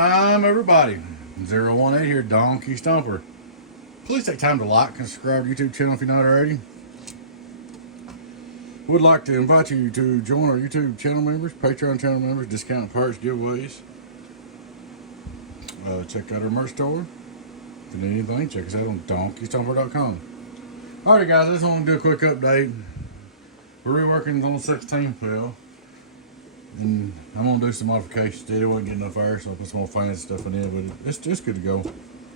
time, everybody. 018 here, Donkey Stomper. Please take time to like and subscribe to our YouTube channel if you're not already. Would like to invite you to join our YouTube channel members, Patreon channel members, discount parts, giveaways. Check out our merch store. If you need anything, check us out on donkeystomper.com. Alright guys, I just want to do a quick update. We're reworking on the 16 pill. And I'm going to do some modifications to it. It wasn't getting enough air, so I put some more fancy stuff in it, but it's just good to go.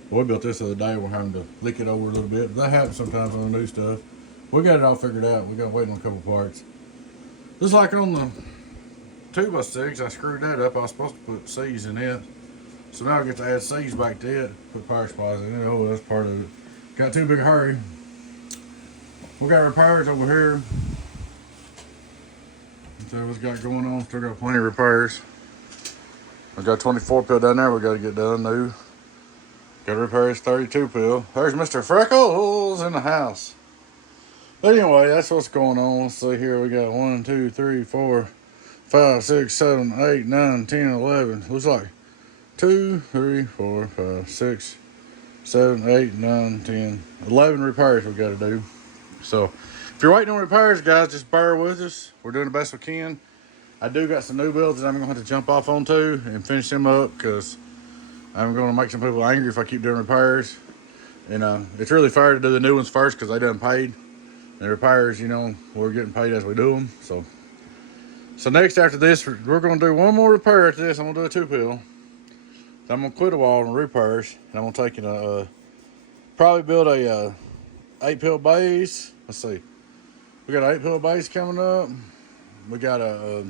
Well, we built this the other day. We're having to lick it over a little bit. But that happens sometimes on the new stuff. We got it all figured out. We got waiting on a couple parts. Just like on the 2x6, I screwed that up. I was supposed to put C's in it. So now I get to add C's back to it, put power supplies in it. Oh, that's part of it. Got too big a hurry. We got repairs over here. So what's got going on, still got plenty of repairs. We got 24 pill down there we got to get done new. Got to repair his 32 pill. There's Mr. Freckles in the house. But anyway, that's what's going on. Let's see here. We got 1, 2, 3, 4, 5, 6, 7, 8, 9, 10, 11. Looks like 2, 3, 4, 5, 6, 7, 8, 9, 10, 11 repairs we got to do. So if you're waiting on repairs, guys, just bear with us. We're doing the best we can. I do got some new builds that I'm going to have to jump off onto and finish them up because I'm going to make some people angry if I keep doing repairs. And it's really fair to do the new ones first because they done paid. And repairs, you know, we're getting paid as we do them. So next after this, we're going to do one more repair after this. I'm going to do a 2 pill. Then I'm going to quit a while on repairs. And I'm going to take it, probably build a 8 pill base. Let's see. We got an 8 pill base coming up. We got a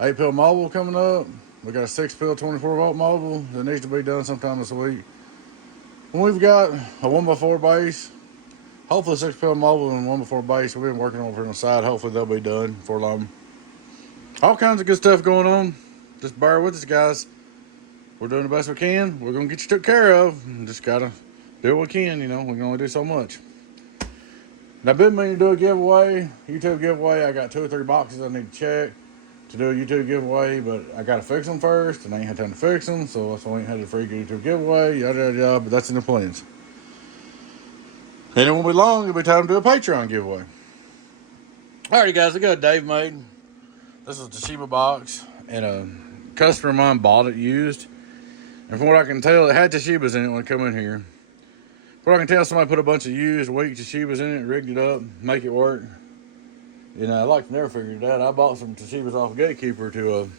8 pill mobile coming up. We got a 6 pill 24 volt mobile that needs to be done sometime this week. And we've got a 1x4 base. Hopefully 6 pill mobile and 1x4 base. We've been working over on the side. Hopefully they'll be done before long. All kinds of good stuff going on. Just bear with us, guys. We're doing the best we can. We're going to get you took care of. And just got to do what we can, you know. We can only do so much. And I've been meaning to do a giveaway, YouTube giveaway. I got 2 or 3 boxes I need to check to do a YouTube giveaway, but I got to fix them first, and I ain't had time to fix them, so that's why I ain't had a free YouTube giveaway, yada, yada, yada, but that's in the plans. And it won't be long, it'll be time to do a Patreon giveaway. Alrighty, guys, I got a Dave made. This is a Toshiba box, and a customer of mine bought it used. And from what I can tell, it had Toshibas in it when it come in here. But I can tell somebody put a bunch of used weak Toshibas in it, rigged it up, make it work. And I like to never figured it out. I bought some Toshibas off Gatekeeper to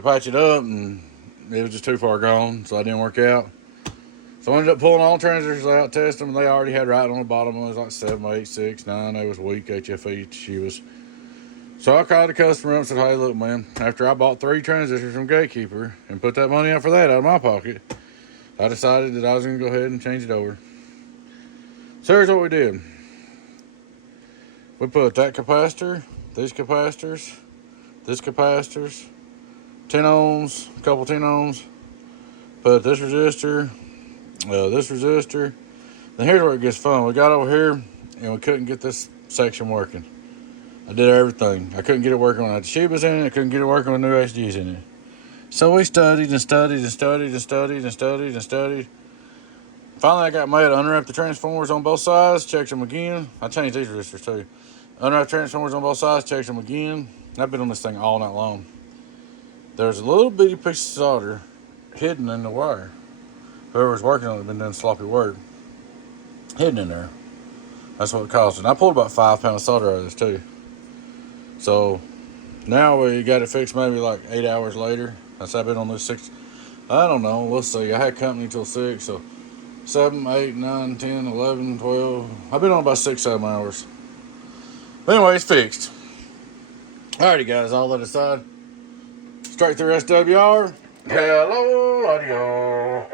patch it up, and it was just too far gone, so it didn't work out. So I ended up pulling all transistors out, testing them, and they already had right on the bottom. It was like 7, 8, 6, 9. They was weak HFE Toshibas. So I called the customer up and said, hey, look, man, after I bought 3 transistors from Gatekeeper and put that money out for that out of my pocket, I decided that I was going to go ahead and change it over. So here's what we did. We put that capacitor, these capacitors, this capacitors, 10 ohms, a couple 10 ohms, put this resistor, this resistor. Then here's where it gets fun. We got over here and we couldn't get this section working. I did everything. I couldn't get it working when I had Toshiba's in it. I couldn't get it working with new SGs in it. So we studied and studied and studied and studied and studied and studied. Finally, I got made to unwrap the transformers on both sides, checked them again. I changed these resistors too. Unwrap transformers on both sides, checked them again. I've been on this thing all night long. There's a little bitty piece of solder hidden in the wire. Whoever's working on it has been doing sloppy work. Hidden in there. That's what it caused it. And I pulled about 5 pounds of solder out of this too. So now we got it fixed maybe like 8 hours later. I've been on this 6, I don't know, we'll see. I had company till 6, so 7, 8, 9, 10, 11, 12. I've been on about 6, 7 hours. But anyway, it's fixed. Alrighty, guys, all that aside. Straight through SWR. Hello, audio.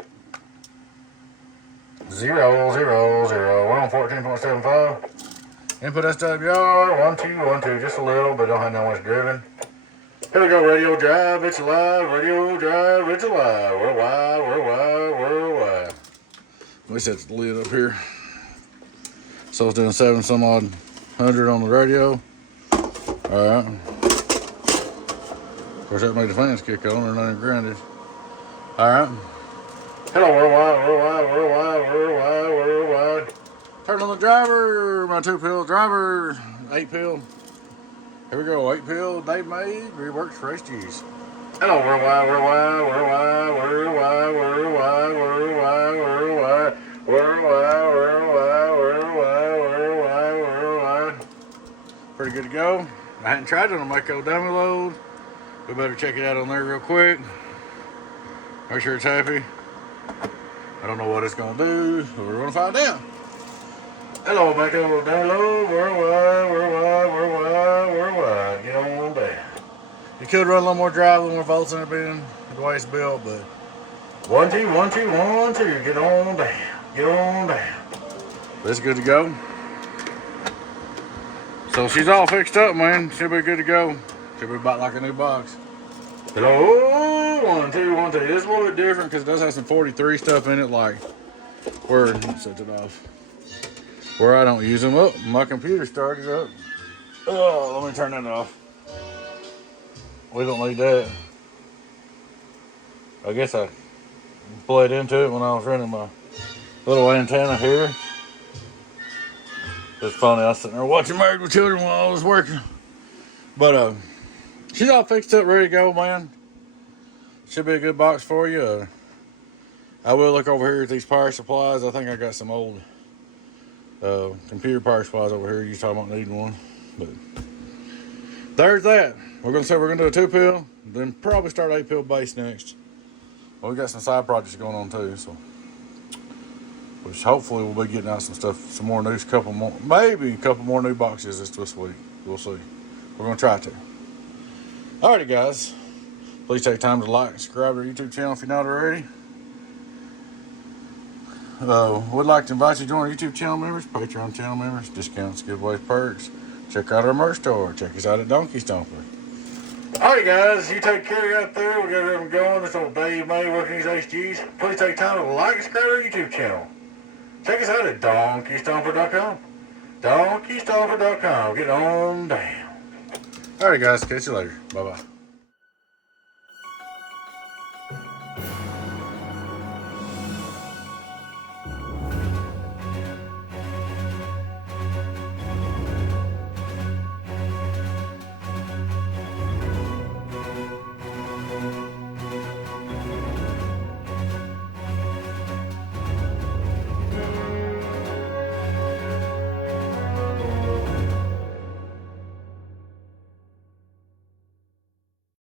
0, 0, 0. We're on 14.75. Input SWR. 1, 2, 1, 2. Just a little, but don't have no much driven. Here we go, radio drive, it's alive, radio drive, it's alive, worldwide, worldwide, worldwide. Let me set the lid up here. So it's doing 7 some odd hundred on the radio. Alright. Of course that made the fans kick on, they're not even grounded. All right. Hello, worldwide. Turn on the driver. My 2-pill driver. 8-pill. Here we go. 8-pill. Dave made. Reworks for HGs. Hello, worldwide. Pretty good to go. I hadn't tried it on the Mako dummy load. We better check it out on there real quick. Make sure it's happy. I don't know what it's gonna do, but we're gonna find out. Hello, Mako dummy load. Worldwide. Get on down. You could run a little more drive, a little more volts in it being the way it's built, but 1, 2, 1, 2, 1, 2. Get on down. But it's good to go. So she's all fixed up, man. She'll be good to go. She'll be about like a new box. Hello, 1, 2, 1, 2. This is a little bit different because it does have some 43 stuff in it, like where set it off. Where I don't use them. Oh, my computer started up. Oh, let me turn that off. We don't need that. I guess I played into it when I was running my little antenna here. It's funny, I was sitting there watching Married with Children while I was working. But she's all fixed up, ready to go, man. Should be a good box for you. I will look over here at these power supplies. I think I got some old computer power supplies over here. You talking about needing one. But there's that. We're gonna say we're gonna do a 2-pill, then probably start 8-pill base next. Well, we got some side projects going on too, so which hopefully we'll be getting out some stuff, some more news, maybe a couple more new boxes this week. We'll see. We're gonna try to. Alrighty, guys. Please take time to like and subscribe to our YouTube channel if you're not already. Would like to invite you to join our YouTube channel members, Patreon channel members, discounts, giveaways, perks. Check out our merch store. Check us out at Donkey Stomper. Alright, guys, you take care out there. We got everything going. This old Dave May working these HGs. Please take time to like and subscribe to our YouTube channel. Check us out at DonkeyStomper.com. DonkeyStomper.com. Get on down. Alright, guys, catch you later. Bye-bye.